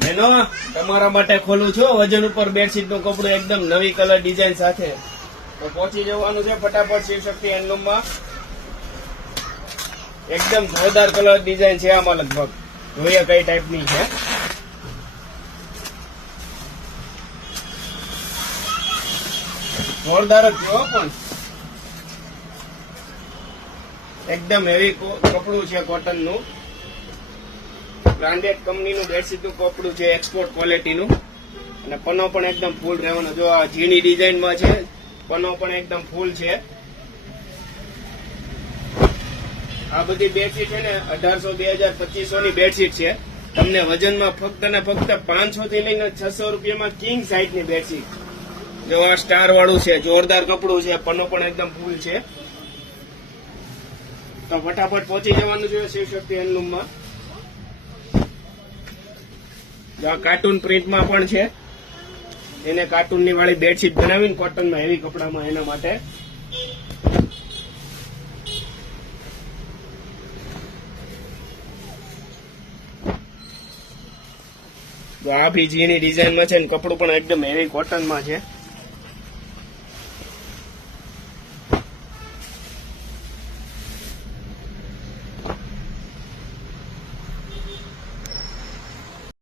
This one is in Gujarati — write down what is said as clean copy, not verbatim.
બેનો તમારા માટે ખોલું છું વજન ઉપર બેડશીટ નું કપડું એકદમ નવી કલર ડિઝાઇન સાથે તો પહોંચી જવાનું છે ફટાફટ શિવશક્તિ હેન્ડલૂમમાં. એકદમ જોરદાર કલર ડિઝાઇન છે આમાં. લગભગ જોઈએ કઈ ટાઈપની છે. જોરદાર જ છે પણ એકદમ હેવી કપડું છે કોટન નું. બ્રાન્ડેડ કંપનીનું બેડશીટનું કપડું છે, એક્સપોર્ટ ક્વોલિટીનું. અને પનો પણ એકદમ ફૂલ રહેવાનો. જો આ ઝીણી ડિઝાઇનમાં છે, પનો પણ એકદમ ફૂલ છે. આ બધી બેડશીટ છે ને 1800, 2000, 2500 ની બેડશીટ છે. તમને વજનમાં ફક્ત ને ફક્ત 500 થી લઈને 600 રૂપિયામાં કિંગ સાઇઝ ની બેડશીટ. જો આ સ્ટાર વાળું છે, જોરદાર કપડું છે, પનો પણ એકદમ ફૂલ છે. તો ફટાફટ પહોંચી જવાનું છે શિવશક્તિ હેન્ડલૂમમાં. આ કાર્ટૂન પ્રિન્ટમાં પણ છે. એને કાર્ટૂનની વાળી બેડશીટ બનાવીને કોટનમાં હેવી કપડામાં એના માટે. આ બી ઝીણી ડિઝાઇનમાં છે ને કપડું પણ એકદમ હેવી કોટનમાં છે.